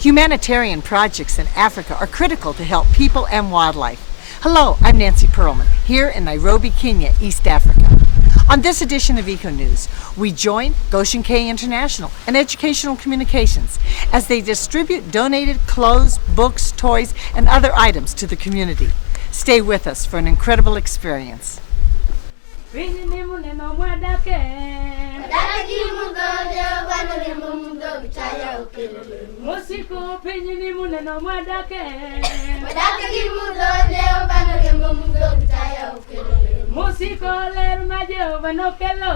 Humanitarian projects in Africa are critical to help people and wildlife. Hello, I'm Nancy Perlman, here in Nairobi, Kenya, East Africa. On this edition of ECONEWS, we join Goshen K International and Educational Communications as they distribute donated clothes, books, toys, and other items to the community. Stay with us for an incredible experience. Musico ler majo vano kelo.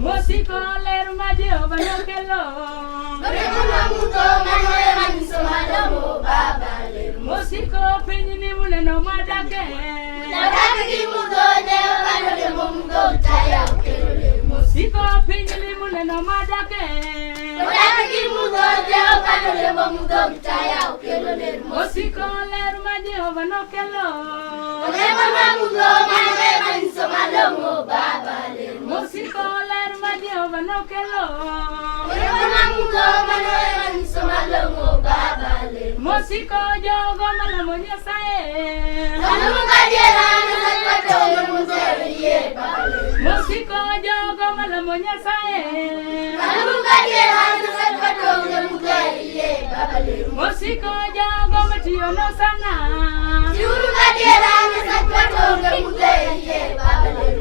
Musico ler majo vano kelo. Musico pinyi mune no madake. Musico pinyi mune no madake. Musico ler majo vano kelo. Musico ler majo vano kelo. Musico jogo malamonya sae. Musico jogo malamonya sae. Musico jogo matio no sana.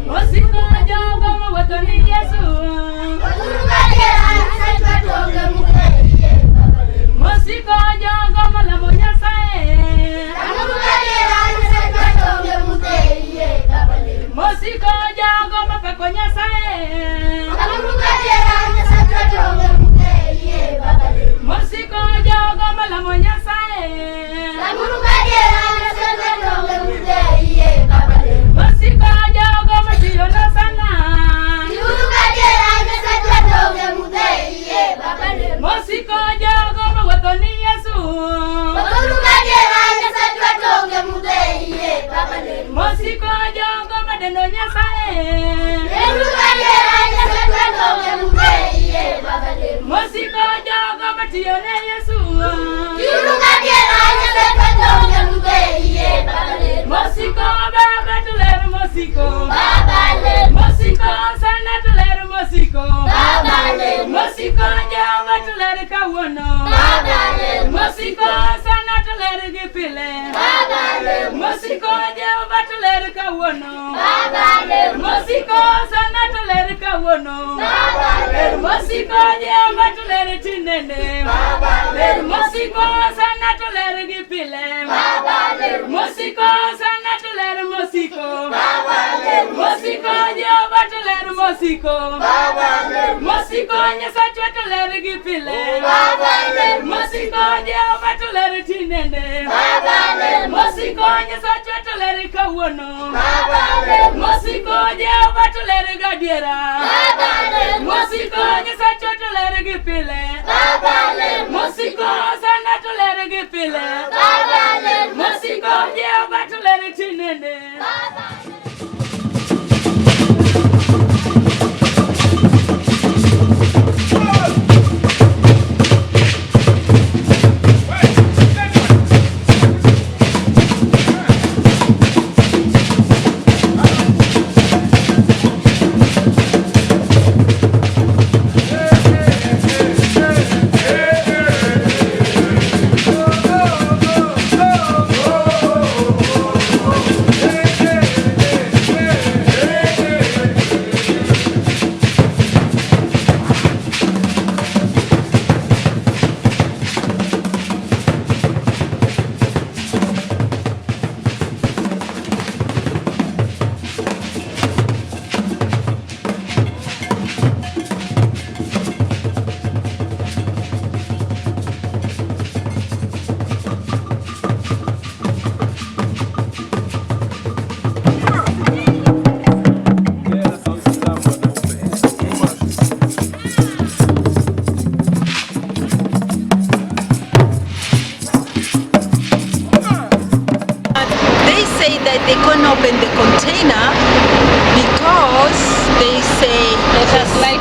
Musico jogo mawatoni Yesu. Musico jogo malamonya sae. Musico jogo mapakonya sae. Musico jogo malamonya sae. Musico jogo matio no sana. Musico jogo mawatoni Yesu. Musico jogo madenonya sae. Musico jogo matio ne Yesu. Musico baba tuler musico. Musico sana tuler musico. Musico jogo tuler kawono. Musico sana tuler gipile. Musico jogo tuler kawono. Musico sana tuler kawono. Musico jogo tuler tinene. Musico sana tuler gipile. Musico sana tuler musico. Musico jogo tuler musico. Musico nyasacho tuler gipile. Musico jogo tuler tinene. Musico nyasacho tuler kawono. Musico jogo tuler gadiera. Musico nyasacho tuler gipile. Musico sana tuler gipile. Musico jogo tuler tinene. Hey!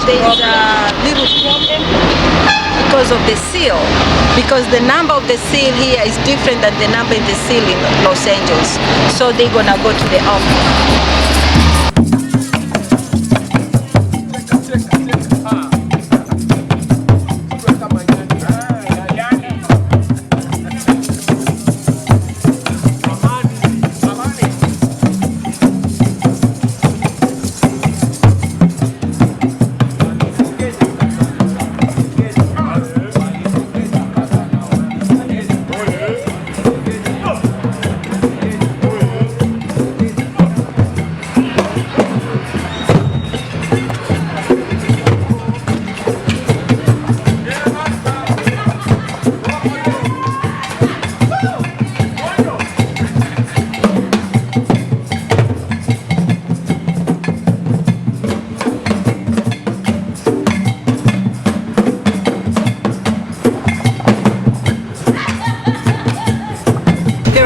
there is a little problem because of the seal, because the number of the seal here is different than the number in the seal in Los Angeles. So they're gonna go to the office.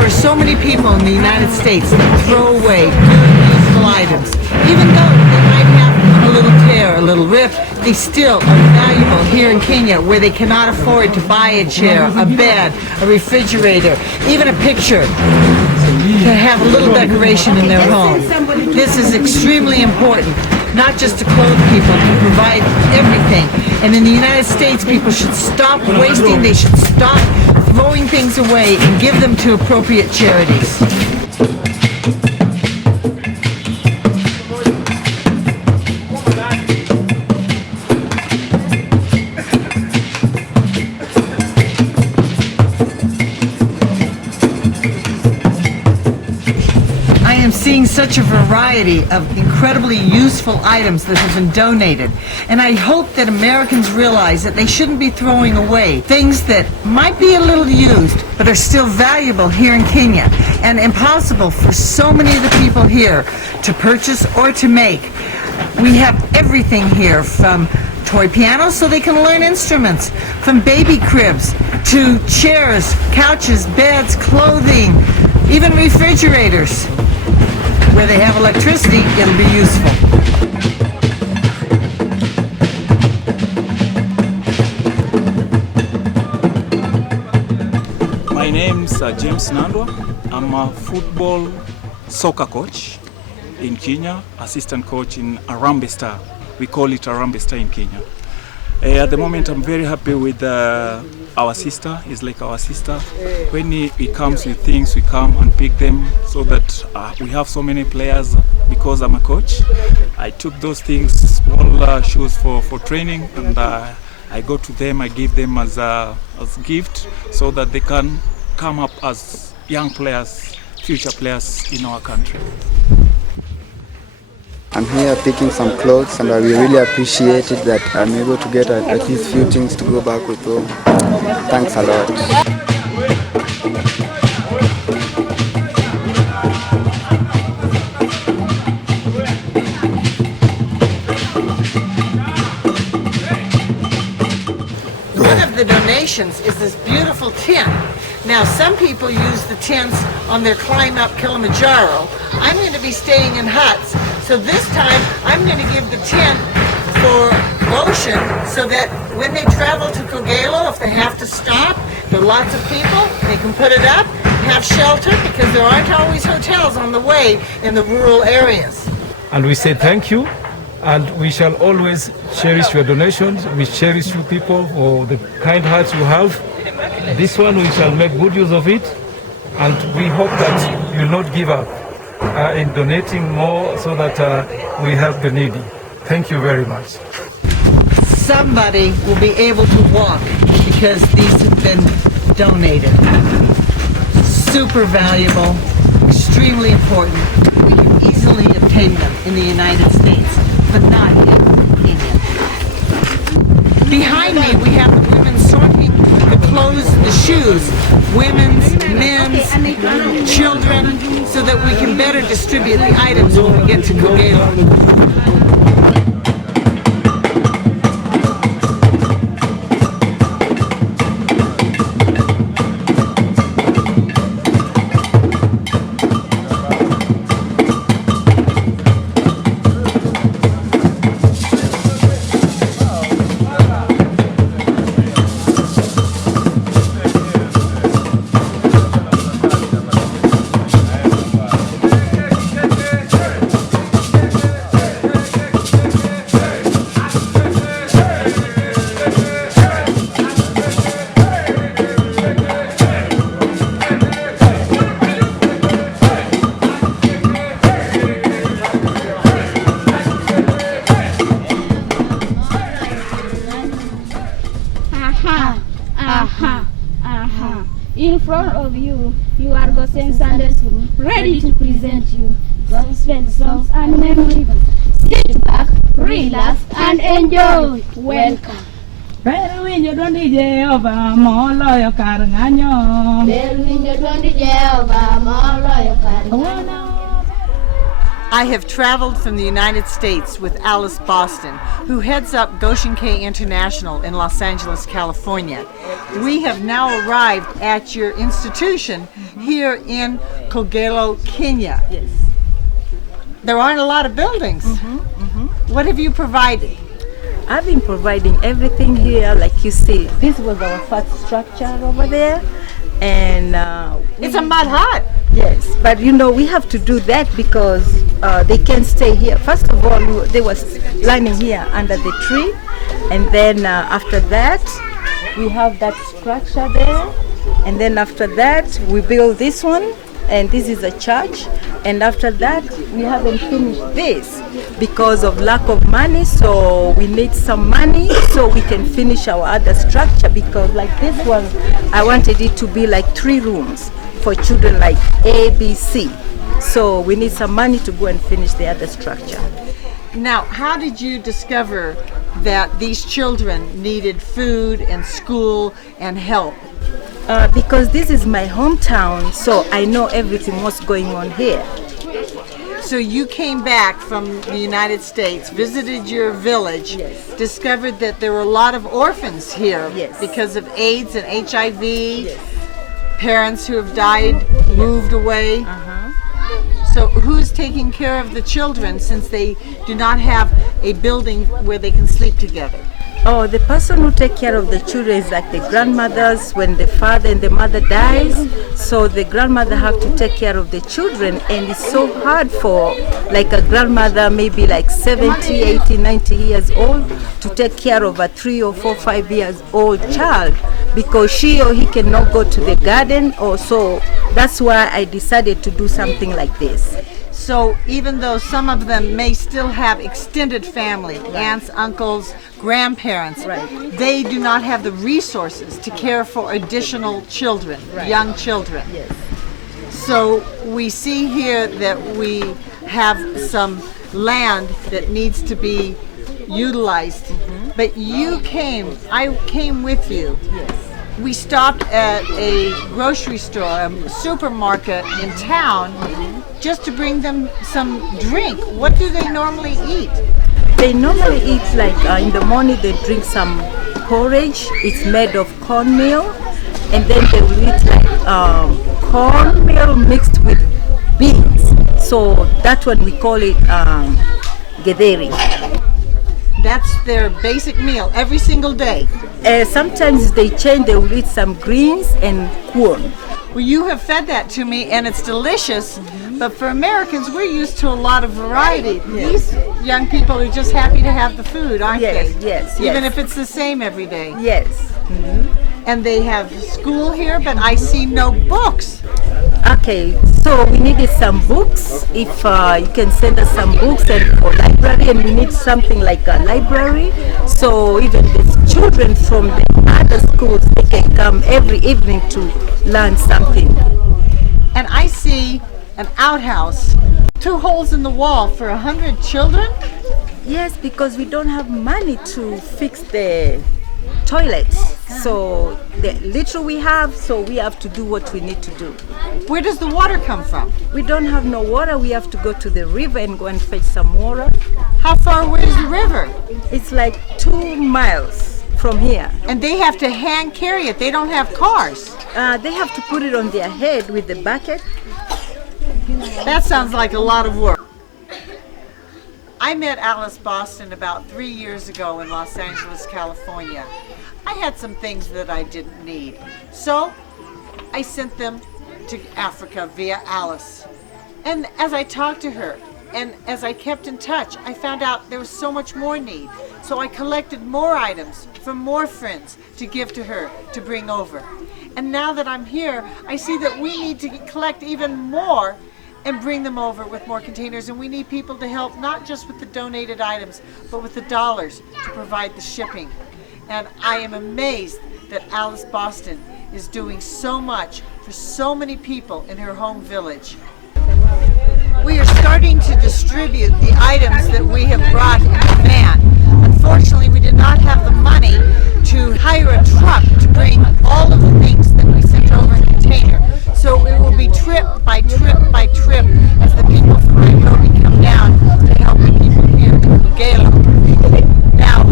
So many people in the United States that throw away good, useful items. Even though they might have a little tear, a little rip, they still are valuable here in Kenya, where they cannot afford to buy a chair, a bed, a refrigerator, even a picture, to have a little decoration in their home. This is extremely important, not just to clothe people, to provide everything. And in the United States, people should stop wasting, they should stop throwing things away and give them to appropriate charities. I am seeing such a variety of incredibly useful items that have been donated, and I hope that Americans realize that they shouldn't be throwing away things that might be a little used but are still valuable here in Kenya and impossible for so many of the people here to purchase or to make. We have everything here, from toy pianos so they can learn instruments, from baby cribs to chairs, couches, beds, clothing, even refrigerators. Where they have electricity, it'll be useful. My name's James Nandwa. I'm a football soccer coach in Kenya, assistant coach in Harambee Star. We call it Harambee Star in Kenya. At the moment, I'm very happy with our sister. He's like our sister. When he comes with things, we come and pick them, so that we have so many players. Because I'm a coach, I took those things, small shoes for training, and I go to them, I give them as gift, so that they can come up as young players, future players in our country. I'm here picking some clothes, and I really appreciate it that I'm able to get at least few things to go back with home. Thanks a lot. One of the donations is this beautiful tent. Now, some people use the tents on their climb up Kilimanjaro. I'm going to be staying in huts. So this time, I'm going to give the tent for Goshen, so that when they travel to Kogelo, if they have to stop, there are lots of people, they can put it up, have shelter, because there aren't always hotels on the way in the rural areas. And we say thank you, and we shall always cherish your donations. We cherish you people for the kind hearts you have. This one, we shall make good use of it, and we hope that you will not give up in donating more, so that we help the needy. Thank you very much. Somebody will be able to walk because these have been donated. Super valuable, extremely important. We can easily obtain them in the United States, but not here in Kenya. Behind me, we have the women sorting the clothes and the shoes, women's, men's, children, so that we can better distribute the items when we get to Kogelo. front of you, you are Goshen Sunday School, ready to present you gospel songs and memories. Sit back, relax, and enjoy. Welcome. Pero winjo dwondi Jehova moloyo kar ng'anyo. Pero winjo dwondi Jehova moloyo kar ng'anyo. I have traveled from the United States with Alice Boston, who heads up Goshen K International in Los Angeles, California. We have now arrived at your institution here in Kogelo, Kenya. Yes. There aren't a lot of buildings. What have you provided? I've been providing everything here, like you see. This was our first structure over there, and It's a mud hut. yes, but you know we have to do that because they can't stay here. First of all, they were lining here under the tree, and then after that, we have that structure there, and then after that, we build this one, and this is a church, and after that, we haven't finished this because of lack of money. So we need some money so we can finish our other structure, because like this one, I wanted it to be like 3 rooms for children like A, B, C. So we need some money to go and finish the other structure. Now, how did you discover that these children needed food and school and help? Because this is my hometown, so I know everything what's going on here. So you came back from the United States, visited your village, Yes. discovered that there were a lot of orphans here Yes. because of AIDS and HIV, parents who have died, moved away. So who's taking care of the children since they do not have a building where they can sleep together? Oh, the person who take care of the children is like the grandmothers when the father and the mother dies. So the grandmother have to take care of the children, and it's so hard for like a grandmother maybe like 70, 80, 90 years old to take care of a 3 or 4, 5 years old child, because she or he cannot go to the garden, or so that's why I decided to do something like this. So even though some of them may still have extended family, aunts, uncles, grandparents, Right. they do not have the resources to care for additional children, young children. Yes. So we see here that we have some land that needs to be utilized. But I came with you. Yes. We stopped at a grocery store, a supermarket in town, just to bring them some drink. What do they normally eat? They normally eat like in the morning they drink some porridge. It's made of cornmeal, and then they will eat like cornmeal mixed with beans. So that one we call it getheri. That's their basic meal every single day. Sometimes they change. They will eat some greens and corn. Well, you have fed that to me, and it's delicious. But for Americans, we're used to a lot of variety. These young people are just happy to have the food, aren't Yes, they? yes, Even yes. if it's the same every day. Yes. And they have school here, but I see no books. Okay, so we needed some books. If you can send us some books and for library, and we need something like a library. So even the children from the other schools, they can come every evening to learn something. And I see an outhouse, 2 holes in the wall for 100 children. Yes, because we don't have money to fix the toilets. So the little we have, so we have to do what we need to do. Where does the water come from? We don't have no water. We have to go to the river and go and fetch some water. How far away is the river? It's like 2 miles from here. And they have to hand carry it. They don't have cars. They have to put it on their head with the bucket. That sounds like a lot of work. I met Alice Boston about 3 years ago in Los Angeles, California. I had some things that I didn't need. So I sent them to Africa via Alice. And as I talked to her and as I kept in touch, I found out there was so much more need. So I collected more items from more friends to give to her to bring over. And now that I'm here, I see that we need to collect even more and bring them over with more containers. And we need people to help not just with the donated items, but with the dollars to provide the shipping. And I am amazed that Alice Boston is doing so much for so many people in her home village. We are starting to distribute the items that we have brought in the van. Unfortunately, we did not have the money to hire a truck to bring all of the things that we sent over in a container. So it will be trip by trip by trip as the people from Nairobi come down to help the people here in Kogelo. Now,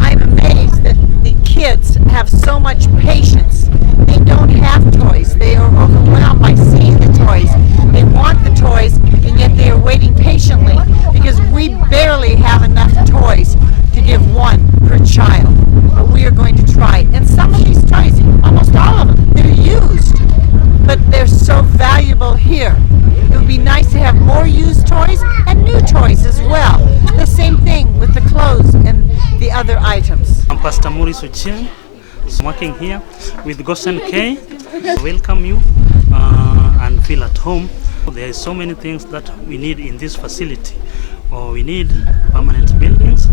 I'm amazed that the kids have so much patience. They don't have toys. They are overwhelmed by seeing the toys. They want the toys, and yet they are waiting patiently because we barely have enough toys to give one per child. But we are going to try. And some of these toys, almost all of them, they're used. But they're so valuable here. It would be nice to have more used toys and new toys as well. The same thing with the clothes and the other items. I'm Pastor Maurice Ochieng. I'm working here with Goshen K. Welcome you and feel at home. There are so many things that we need in this facility. We need permanent buildings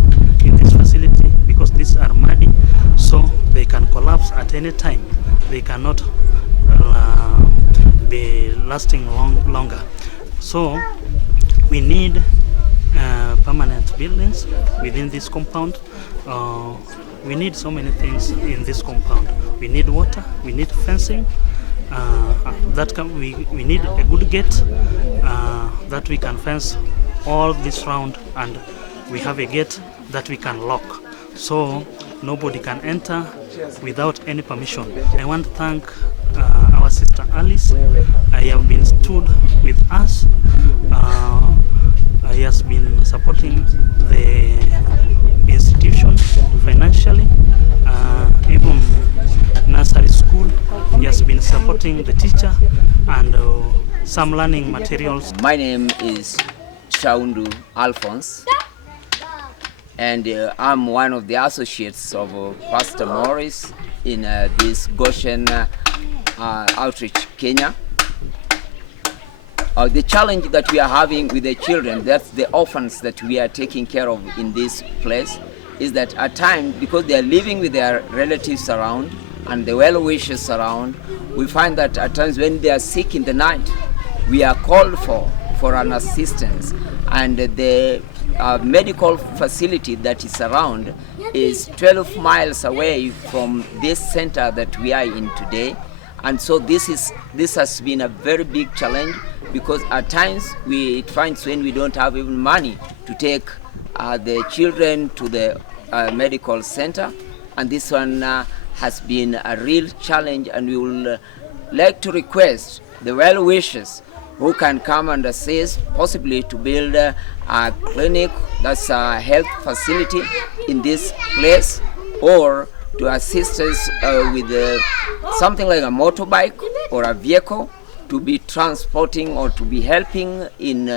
in this facility because these are muddy, so they can collapse at any time. They cannot be lasting longer. So we need permanent buildings within this compound. We need so many things in this compound. We need water, we need fencing, we need a good gate that we can fence all this round, and we have a gate that we can lock so nobody can enter without any permission. I want to thank our sister Alice. I have been stood with us. He has been supporting the institution financially, even nursery school. He has been supporting the teacher and some learning materials. My name is Shaundu Alphonse, and I'm one of the associates of Pastor Morris in this Goshen Outreach Kenya. The challenge that we are having with the children, that's the orphans that we are taking care of in this place, is that at times, because they are living with their relatives around and the well-wishers around, we find that at times when they are sick in the night, we are called for an assistance, and the medical facility that is around is 12 miles away from this center that we are in today. And so this has been a very big challenge, because at times it finds when we don't have even money to take the children to the medical center, and this one has been a real challenge, and we will like to request the well-wishers who can come and assist, possibly to build a clinic, that's a health facility in this place, or to assist us with something like a motorbike or a vehicle to be transporting or to be helping in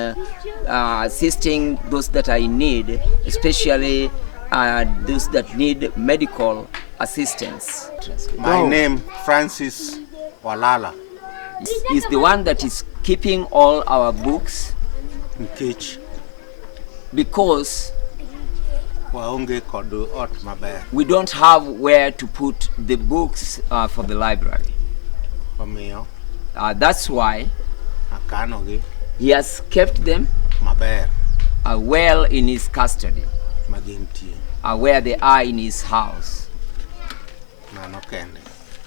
assisting those that are in need, especially those that need medical assistance. My name Francis Walala. Is the one that is keeping all our books in cage because we don't have where to put the books for the library. That's why he has kept them well in his custody, where they are in his house.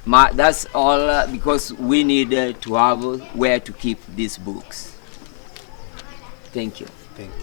That's all because we need to have where to keep these books. Thank you. Thank you.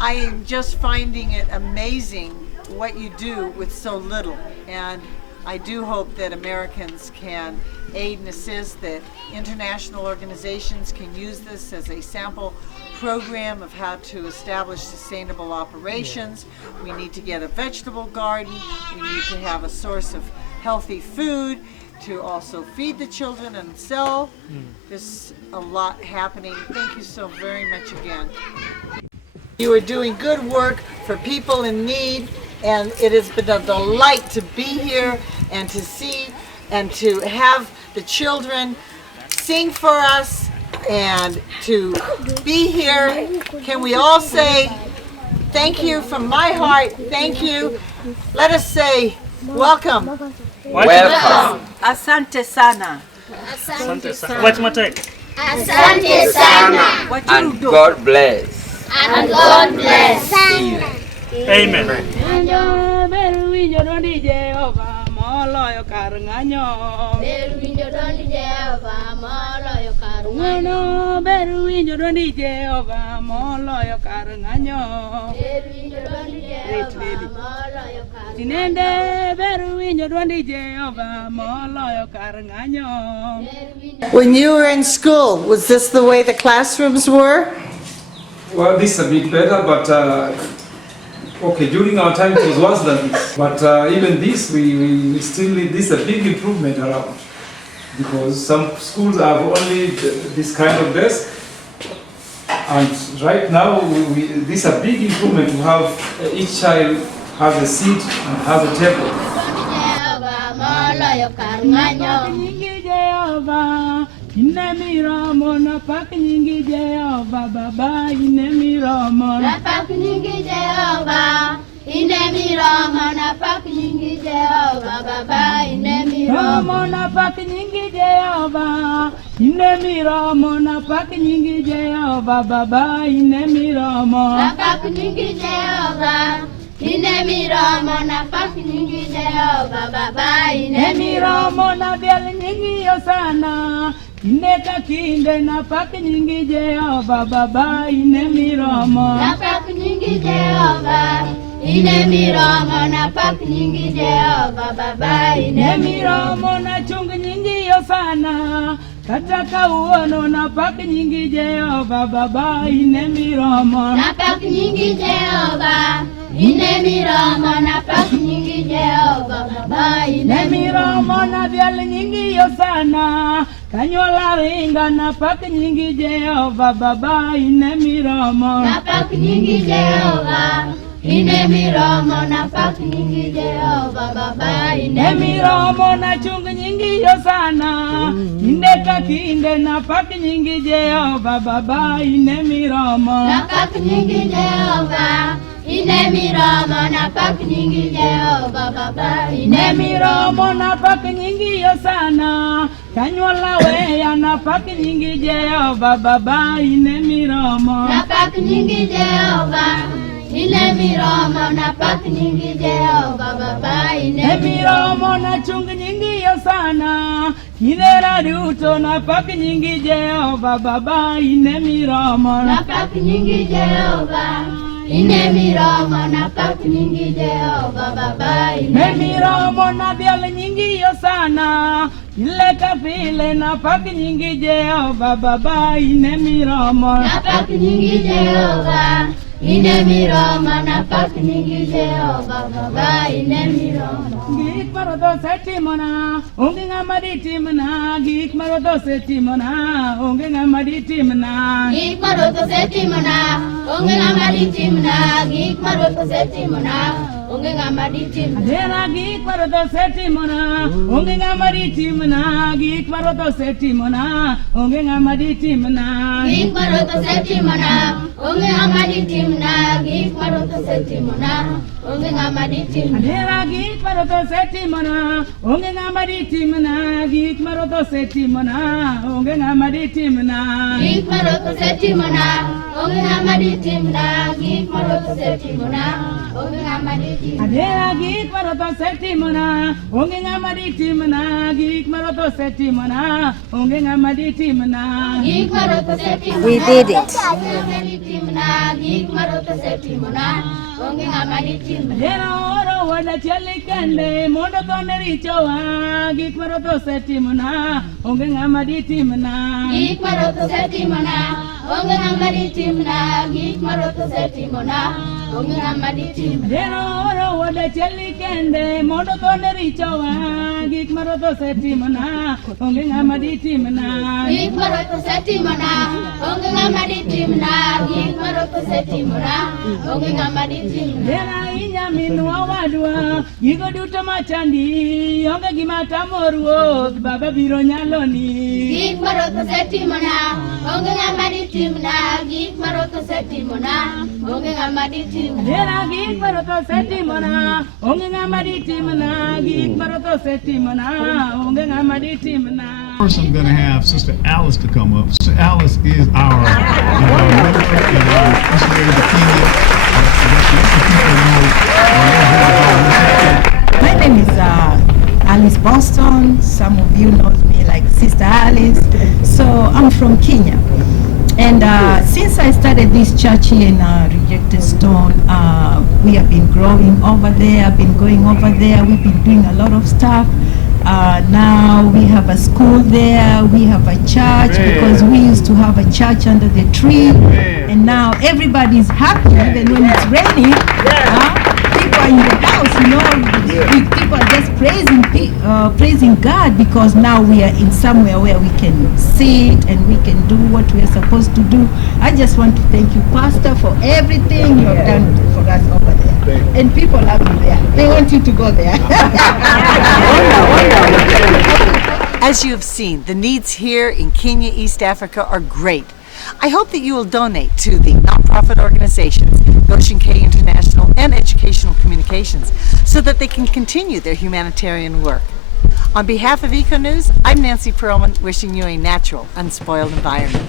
I am just finding it amazing what you do with so little, and I do hope that Americans can aid and assist, that international organizations can use this as a sample program of how to establish sustainable operations. We need to get a vegetable garden. We need to have a source of healthy food to also feed the children and sell. There's a lot happening. Thank you so very much again. You are doing good work for people in need, and it has been a delight to be here and to see and to have the children sing for us and to be here. Can we all say thank you from my heart? Thank you. Let us say Welcome. Welcome. Asante sana. Asante sana. Wait, Matek. Asante sana. And God bless. And God bless. See you. Amen. Beru winjo dondi Jehova moloyo kar ng'anyo. Beru winjo dondi Jehova moloyo kar ng'anyo. Beru winjo dondi Jehova moloyo kar ng'anyo. Beru winjo dondi Jehova moloyo kar Tinende beru winjo dondi Jehova moloyo kar ng'anyo. When you were in school, was this the way the classrooms were? Well, this is a bit better, but okay, during our time it was worse than this. But even this, we still need this a big improvement around, because some schools have only this kind of desk, and right now this is a big improvement to have each child has a seat and has a table. Inemiromo na pak nyingi Jehova Baba inemiromo na pak nyingi Jehova inemiromo na pak nyingi Jehova Baba inemiromo na pak nyingi Jehova inemiromo na pak nyingi Jehova Baba inemiromo na pak nyingi Jehova inemiromo na pak nyingi Jehova Baba inemiromo na biel nyingi Yosana Ineka kinde na pak nyingi Jehova Baba inemiromo na pak nyingi Jehova inemiromo na pak nyingi Jehova Baba inemiromo na chung nyingi Yosana kata kauono na pak nyingi Jehova Baba inemiromo na pak nyingi Jehova inemiromo na pak nyingi Jehova Baba inemiromo na biel nyingi Yosana kanyola ringa na pak nyingi Jehova Baba inemiromo na pak nyingi Jehova inemiromo na pak nyingi Jehova Baba inemiromo na chung nyingi Yosana indeka kinde na pak nyingi Jehova Baba inemiromo na pak nyingi Jehova inemiromo na pak nyingi Jehova Baba inemiromo na pak nyingi Yosana kanyola weya na pak nyingi Jehova Baba inemiromo na pak nyingi Jehova inemiromo na pak nyingi Jehova Baba inemiromo na chung nyingi Yosana inera duto na pak nyingi Jehova Baba inemiromo na pak nyingi Jehova inemiromo na pak nyingi Jehova Baba inemiromo na biel nyingi Yosana ileka vile na pak nyingi Jehova Baba inemiromo na pak nyingi Jehova inemiromo na pak nyingi Jehova Baba inemiromo gik marodo setimona onge ng'ama ditimna gik marodo setimona onge ng'ama ditimna gik marodo setimona onge ng'ama ditimna gik marodo setimona onge ng'ama ditimna adera gik marodo setimona onge ng'ama ditimna gik marodo setimona onge ng'ama ditimna gik marodo setimona onge ng'ama ditimna gik marodo setimona onge ng'ama ditimna adera gik marodo setimona onge ng'ama ditimna gik marodo setimona onge ng'ama ditimna gik marodo setimona onge ng'ama ditimna gik marodo setimona onge ng'ama ditimna adera gik marodo setimona onge ng'ama ditimna gik marodo setimona onge ng'ama ditimna gik marodo setimona We did it. gik marodo setimona onge ng'ama ditimna adera oro wada chieli kende mondo thone richowa gik marodo setimona onge ng'ama ditimna gik marodo setimona onge ng'ama ditimna gik marodo setimona onge ng'ama ditimna adera oro wada chieli kende mondo thone richowa gik marodo setimona onge ng'ama ditimna gik marodo setimona onge ng'ama ditimna gik marodo setimona onge ng'ama ditimna adera inyaminwa wadwa gigo duto machandi onge gima tamo ruoth baba biro nyaloni gik marodo setimona onge ng'ama ditimna timna, gik maroto setimona, onge ng'ama ditimna. Dera gik maroto setimona, onge ng'ama ditimna, gik maroto setimona, onge ng'ama ditimna. First, I'm going to have Sister Alice to come up. Sister Alice is our member and our missionary to Kenya. My name is Alice Boston. Some of you know me like Sister Alice. So I'm from Kenya. And since I started this church here in Rejected Stone, we have been growing over there, been going over there. We've been doing a lot of stuff. Now we have a school there, we have a church, because we used to have a church under the tree, and now everybody's happy even when it's raining. People are in the house, you know, people are just praising God, because now we are in somewhere where we can sit and we can do what we are supposed to do. I just want to thank you, Pastor, for everything you have done for us over there. And people love you there. They want you to go there. As you have seen, the needs here in Kenya, East Africa are great. I hope that you will donate to the nonprofit organizations, Goshen K International and Educational Communications, so that they can continue their humanitarian work. On behalf of ECONEWS, I'm Nancy Perlman, wishing you a natural, unspoiled environment.